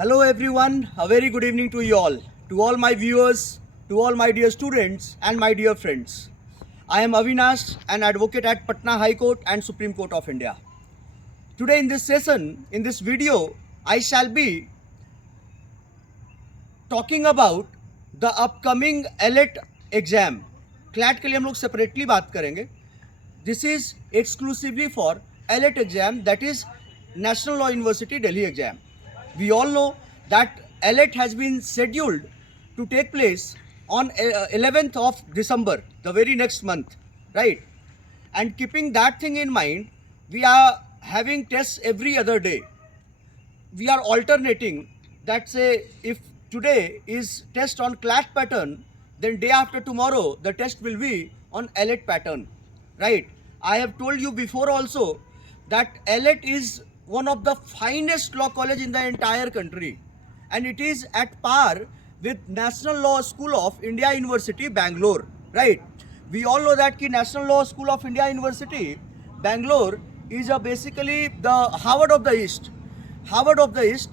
Hello everyone, a very good evening to you all, to all my viewers, to all my dear students and my dear friends. I am Avinash, an advocate at Patna High Court and Supreme Court of India. Today in this session, in this video, I shall be talking about the upcoming ELET exam. CLAT के लिए हम लोग separately बात करेंगे. This is exclusively for ELET exam, that is National Law University Delhi exam. We all know that ELET has been scheduled to take place on 11th of December, the very next month, right? And keeping that thing in mind, we are having tests every other day. We are alternating, that say if today is test on CLAT pattern, then day after tomorrow the test will be on ELET pattern, right? I have told you before also that ELET is one of the finest law college in the entire country, and it is at par with National Law School of India University, Bangalore, right? We all know that National Law School of India University, Bangalore is basically the Harvard of the East. Harvard of the East,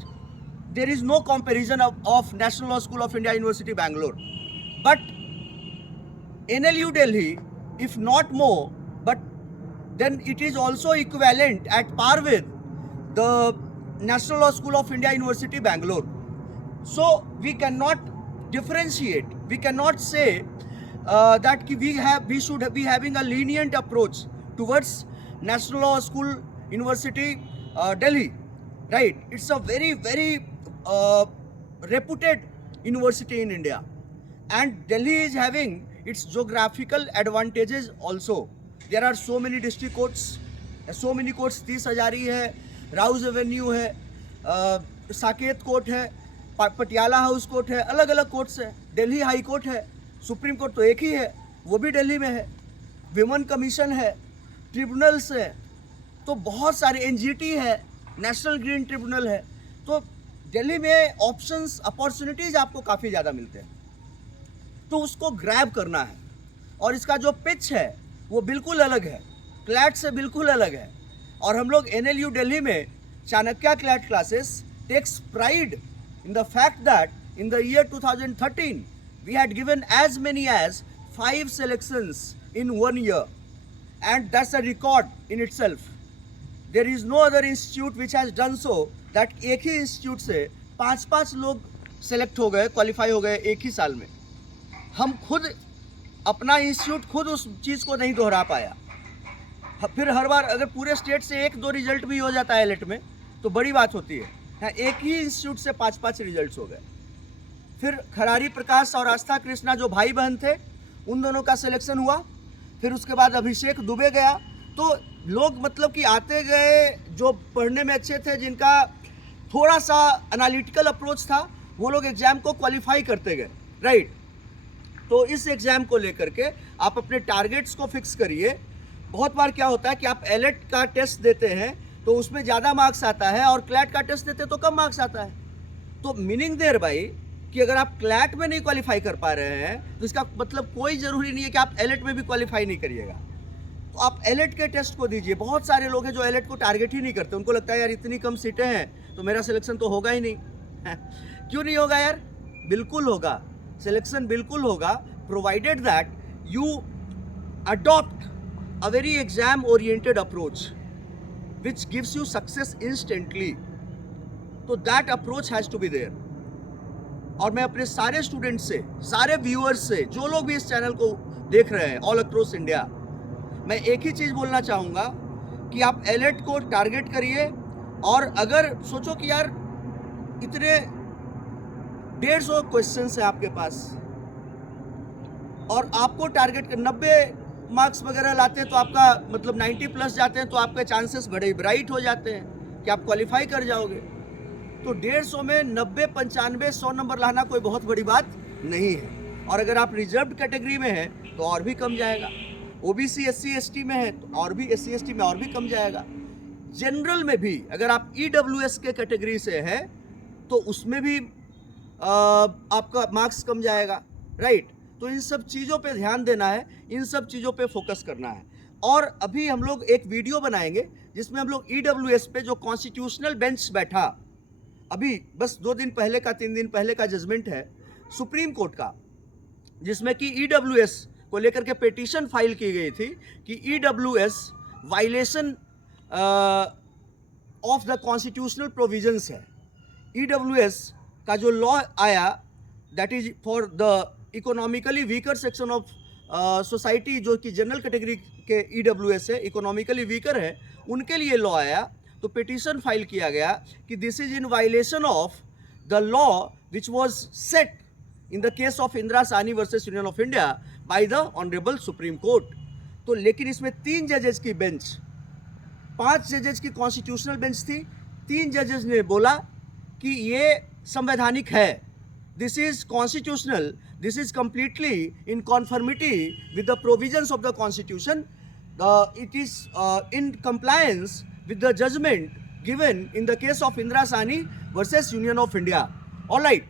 there is no comparison of National Law School of India University, Bangalore. But NLU Delhi, if not more, but then it is also equivalent at par with the National Law School of India University, Bangalore. So we cannot differentiate. We cannot say that we should be having a lenient approach towards National Law School University, Delhi, right? It's a very, very reputed university in India, and Delhi is having its geographical advantages also. There are so many district courts, so many courts. 30 Hazari है, Rouse Avenue है, Saket court है, Patiala house court है, अलग अलग courts है, Delhi high court है, supreme court तो एक ही है, वो भी दिल्ली में है, विमेन कमीशन है, ट्रिब्यूनल्स है, तो बहुत सारे एनजीटी है, नेशनल ग्रीन ट्रिब्यूनल है. तो दिल्ली में ऑप्शंस, अपॉर्चुनिटीज आपको काफ़ी ज़्यादा मिलते हैं, तो उसको ग्रैब करना है. और इसका जो पिच है वो बिल्कुल अलग है, क्लैट से बिल्कुल अलग है. और हम लोग NLU दिल्ली में Chanakya CLAT classes takes pride in the fact that in the year 2013 we had given as many as 5 selections in 1 year, and that's a record in itself. There is no other institute which has done so, that एक ही institute से 5-5 लोग select हो गए, qualify हो गए एक ही साल में. हम खुद अपना इंस्टीट्यूट खुद उस चीज़ को नहीं दोहरा पाया. फिर हर बार अगर पूरे स्टेट से 1-2 रिजल्ट भी हो जाता है ELET में तो बड़ी बात होती है. एक ही इंस्टीट्यूट से 5-5 रिजल्ट्स हो गए. फिर खरारी प्रकाश और आस्था कृष्णा जो भाई बहन थे, उन दोनों का सिलेक्शन हुआ. फिर उसके बाद अभिषेक दुबे गया. तो लोग मतलब कि आते गए, जो पढ़ने में अच्छे थे, जिनका थोड़ा सा एनालिटिकल अप्रोच था, वो लोग एग्ज़ाम को क्वालिफाई करते गए, राइट? तो इस एग्ज़ाम को लेकर के आप अपने टारगेट्स को फिक्स करिए. बहुत बार क्या होता है कि आप ELET का टेस्ट देते हैं तो उसमें ज़्यादा मार्क्स आता है, और CLAT का टेस्ट देते तो कम मार्क्स आता है. तो मीनिंग देयर भाई कि अगर आप CLAT में नहीं क्वालिफाई कर पा रहे हैं तो इसका मतलब कोई ज़रूरी नहीं है कि आप ELET में भी क्वालिफाई नहीं करिएगा. तो आप ELET के टेस्ट को दीजिए. बहुत सारे लोग हैं जो ELET को टारगेट ही नहीं करते. उनको लगता है यार इतनी कम सीटें हैं तो मेरा सिलेक्शन तो होगा ही नहीं. क्यों नहीं होगा यार? बिल्कुल होगा, सिलेक्शन बिल्कुल होगा, provided that you adopt a very exam oriented approach which gives you success instantly. तो that approach has to be there. और मैं अपने सारे स्टूडेंट्स से, सारे व्यूअर्स से, जो लोग भी इस चैनल को देख रहे हैं ऑल अक्रॉस इंडिया, मैं एक ही चीज़ बोलना चाहूँगा कि आप ELET को टारगेट करिए. और अगर सोचो कि यार इतने 150 क्वेश्चंस हैं आपके पास और आपको टारगेट कर 90 मार्क्स वगैरह लाते हैं तो आपका मतलब 90 प्लस जाते हैं तो आपके चांसेस बड़े ब्राइट हो जाते हैं कि आप क्वालिफाई कर जाओगे. तो 150 में 90, 95, 100 नंबर लाना कोई बहुत बड़ी बात नहीं है. और अगर आप रिजर्व्ड कैटेगरी में हैं तो और भी कम जाएगा. OBC SC ST में है तो और भी SC ST में और भी कम जाएगा. जनरल में भी अगर आप EWS के कैटेगरी से है तो उसमें भी आपका मार्क्स कम जाएगा, राइट? तो इन सब चीज़ों पे ध्यान देना है, इन सब चीज़ों पे फोकस करना है. और अभी हम लोग एक वीडियो बनाएंगे जिसमें हम लोग EWS पे जो कॉन्स्टिट्यूशनल बेंच बैठा अभी बस 2 दिन पहले का 3 दिन पहले का जजमेंट है सुप्रीम कोर्ट का, जिसमें कि ईडब्ल्यूएस को लेकर के पिटीशन फाइल की गई थी कि EWS violation of the constitutional provisions है। ईडब्ल्यूएस का जो लॉ आया that is for the economically weaker section of society, जो कि जनरल कैटेगरी के ईडब्ल्यूएस है, इकोनॉमिकली वीकर है, उनके लिए लॉ आया। तो पिटीशन फाइल किया गया कि this is in violation of the law which was set in the case of Indira Sahni versus union of India by the honourable supreme court. तो लेकिन इसमें 3 जजेस की बेंच, 5 जजेस की कॉन्स्टिट्यूशनल बेंच थी, 3 जजेस ने बोला कि ये संवैधानिक है, this is constitutional, this is completely in conformity with the provisions of the constitution, it is in compliance with the judgment given in the case of Indira Sahni versus Union of India. All right,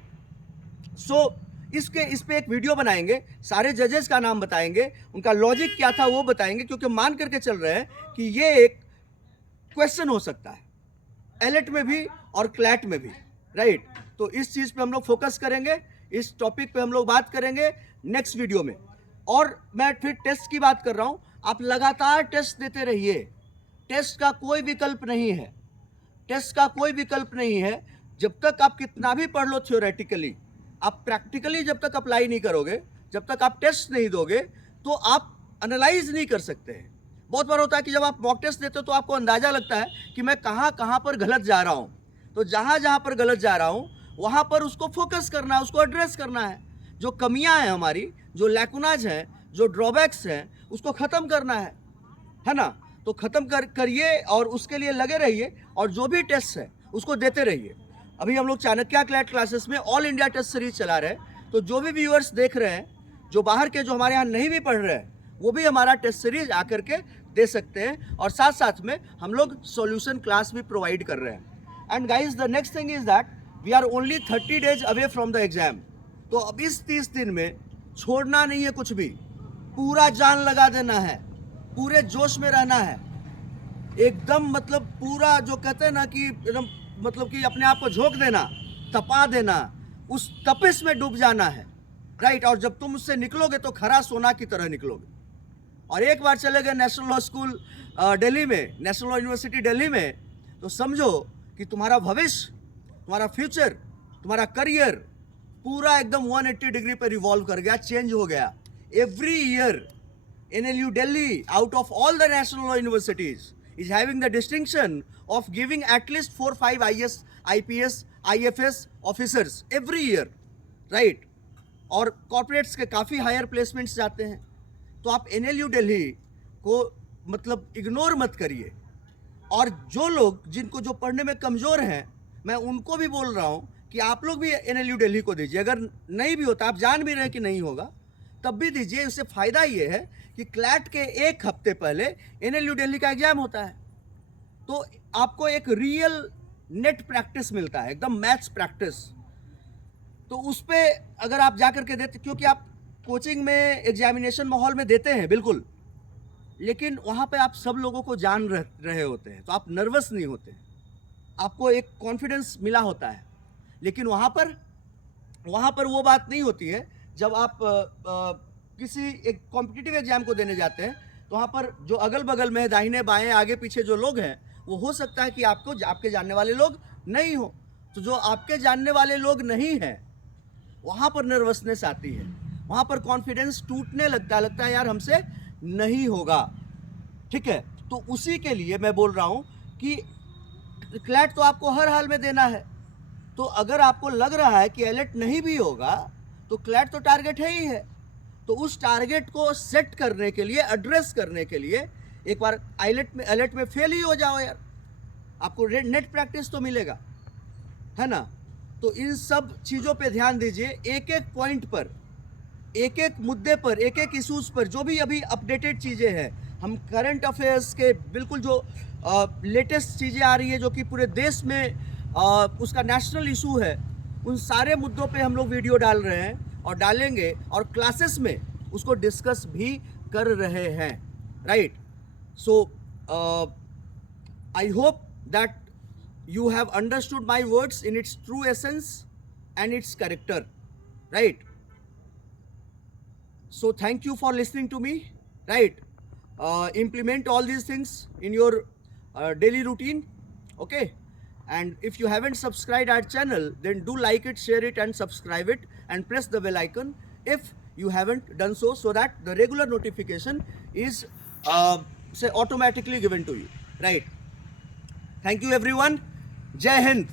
so इस पे एक video बनाएंगे, सारे जजेस का नाम बताएंगे, उनका लॉजिक क्या था वो बताएंगे, क्योंकि मान करके चल रहे हैं कि ये एक क्वेश्चन हो सकता है एलेट में भी और क्लैट में भी, राइट। तो इस चीज़ पे हम लोग फोकस करेंगे, इस टॉपिक पे हम लोग बात करेंगे नेक्स्ट वीडियो में। और मैं फिर टेस्ट की बात कर रहा हूँ, आप लगातार टेस्ट देते रहिए, टेस्ट का कोई विकल्प नहीं है, टेस्ट का कोई विकल्प नहीं है। जब तक आप कितना भी पढ़ लो थ्योरेटिकली, आप प्रैक्टिकली जब तक अप्लाई नहीं करोगे, जब तक आप टेस्ट नहीं दोगे, तो आप एनालाइज नहीं कर सकते हैं। बहुत बार होता है कि जब आप मॉक टेस्ट देते हो तो आपको अंदाज़ा लगता है कि मैं कहाँ कहाँ पर गलत जा रहा हूँ। तो जहाँ जहाँ पर गलत जा रहा हूँ वहाँ पर उसको फोकस करना है, उसको एड्रेस करना है। जो कमियां हैं हमारी, जो लैकुनाज हैं, जो ड्रॉबैक्स हैं, उसको ख़त्म करना है ना। तो ख़त्म करिए और उसके लिए लगे रहिए, और जो भी टेस्ट है उसको देते रहिए। अभी हम लोग चाणक्य क्लैट क्लासेस में ऑल इंडिया टेस्ट सीरीज चला रहे हैं, तो जो भी व्यूअर्स देख रहे हैं, जो बाहर के, जो हमारे यहाँ नहीं भी पढ़ रहे हैं, वो भी हमारा टेस्ट सीरीज आकर के दे सकते हैं, और साथ साथ में हम लोग सॉल्यूशन क्लास भी प्रोवाइड कर रहे हैं। And guys, the next thing is that we are only 30 days away from the exam. तो अब इस 30 दिन में छोड़ना नहीं है कुछ भी, पूरा जान लगा देना है, पूरे जोश में रहना है, एकदम मतलब पूरा जो कहते हैं ना कि एकदम मतलब कि अपने आप को झोंक देना, तपा देना, उस तपिश में डूब जाना है, राइट। और जब तुम उससे निकलोगे तो खरा सोना की तरह निकलोगे। और एक बार चले गए नेशनल लॉ स्कूल दिल्ली में, नेशनल लॉ यूनिवर्सिटी दिल्ली में, तो समझो कि तुम्हारा भविष्य, तुम्हारा फ्यूचर, तुम्हारा करियर पूरा एकदम 180 डिग्री पर रिवॉल्व कर गया, चेंज हो गया। Every year NLU Delhi, out of all the national law universities, is having the distinction of giving at least 4-5 IS, IPS, IFS officers every year, right? और corporates के काफ़ी हायर प्लेसमेंट्स जाते हैं। तो आप NLU दिल्ली को मतलब इग्नोर मत करिए। और जो लोग, जिनको जो पढ़ने में कमज़ोर हैं, मैं उनको भी बोल रहा हूँ कि आप लोग भी NLU दिल्ली को दीजिए। अगर नहीं भी होता, आप जान भी रहे कि नहीं होगा, तब भी दीजिए। इससे फ़ायदा ये है कि क्लैट के एक हफ्ते पहले NLU दिल्ली का एग्ज़ाम होता है, तो आपको एक रियल नेट प्रैक्टिस मिलता है, एकदम मैथ्स प्रैक्टिस। तो उस पर अगर आप जा करके देते, क्योंकि आप कोचिंग में एग्जामिनेशन माहौल में देते हैं बिल्कुल, लेकिन वहाँ पे आप सब लोगों को जान रहे होते हैं, तो आप नर्वस नहीं होते, आपको एक कॉन्फिडेंस मिला होता है। लेकिन वहाँ पर वो बात नहीं होती है। जब आप किसी एक कॉम्पिटिटिव एग्जाम को देने जाते हैं, तो वहाँ पर जो अगल बगल में दाहिने बाएं आगे पीछे जो लोग हैं, वो हो सकता है कि आपके जानने वाले लोग नहीं हो। तो जो आपके जानने वाले लोग नहीं हैं, वहाँ पर नर्वसनेस आती है, वहाँ पर कॉन्फिडेंस टूटने लगता है यार हमसे नहीं होगा, ठीक है। तो उसी के लिए मैं बोल रहा हूँ कि क्लैट तो आपको हर हाल में देना है। तो अगर आपको लग रहा है कि एलेट नहीं भी होगा, तो क्लैट तो टारगेट है ही है। तो उस टारगेट को सेट करने के लिए, एड्रेस करने के लिए, एक बार एलेट में फेल ही हो जाओ यार, आपको नेट प्रैक्टिस तो मिलेगा, है ना। तो इन सब चीज़ों पे ध्यान दीजिए, एक एक पॉइंट पर, एक एक मुद्दे पर, एक एक इशूज़ पर, जो भी अभी अपडेटेड चीज़ें हैं, हम करंट अफेयर्स के बिल्कुल जो लेटेस्ट चीज़ें आ रही है, जो कि पूरे देश में उसका नेशनल इशू है, उन सारे मुद्दों पे हम लोग वीडियो डाल रहे हैं और डालेंगे, और क्लासेस में उसको डिस्कस भी कर रहे हैं, right. So I hope that you have understood my words in its true essence and its character, right? So thank you for listening to me, right? Implement all these things in your daily routine, okay? And if you haven't subscribed our channel, then do like it, share it, and subscribe it, and press the bell icon if you haven't done so, so that the regular notification is say automatically given to you, right? Thank you everyone. Jai Hind.